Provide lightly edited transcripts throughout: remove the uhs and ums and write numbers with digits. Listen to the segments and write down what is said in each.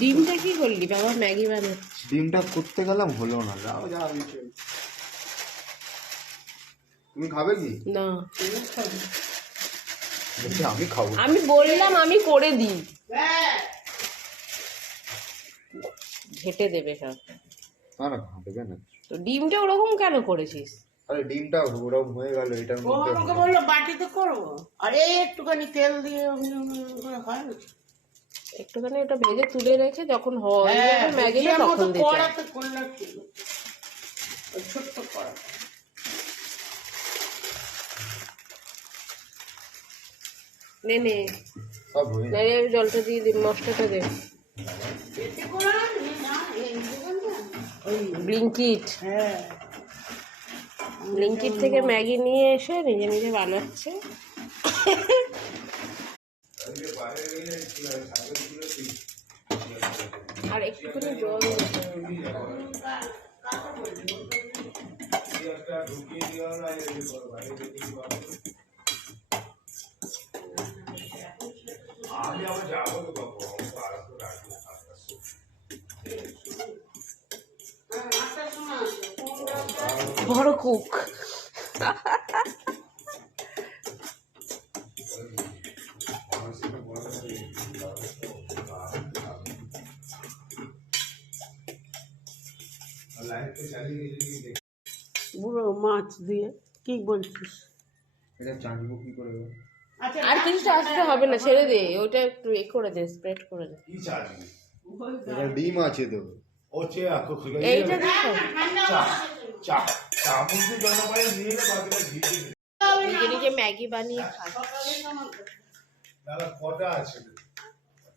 ডিমটা কি করলি বাবা? ম্যাগি বানাচ্ছি। ডিমটা করতে গেলাম হলো না। তুমি খাবে কি? না আমি খাবো। আমি বললাম আমি করে দিই, ঘেটে দেবে সব। না না দেবে না। তো ডিমটা ওরকম কেন করেছিস? আরে ডিমটা ওরকম হয়ে গেল এটার মধ্যে। আমাকে বললো বাটিতে করবো, আরে একটুখানি তেল দিয়ে হয় না, একটুখানি ওটা ভেজে তুলে রেখে যখন হয় ম্যাগিটা তখন দিতে। কড়াতে করলে ঠিক, ছোট্ট কড়া। নে নে সব হয়ে নে, জলটা দিয়ে দে, মশলাটা দে। ব্লিঙ্কিট, হ্যাঁ ব্লিঙ্কিট থেকে ম্যাগি নিয়ে এসে নিজে নিজে বানাচ্ছে। আর একটুখানি জল বড় কুক। বুড়ো মাছ দিয়ে কি বলছিস? এটা চাটবো কি করে? আর কিছু আসতে হবে না, ছেড়ে দে, ওটা একটু এ করে দে, স্প্রেড করে দে। কি চাটনি? এটা ডিম আছে তো। ও চেয়ে আঁকো খুলে এইটা দেখো চামচ দিয়ে জল পায়ে নিয়ে এলে বাকিটা ঘি দিয়ে নিজে নিজে ম্যাগি বানিয়ে খায়। দাদা কটা আছে?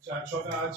4-6টা আছে।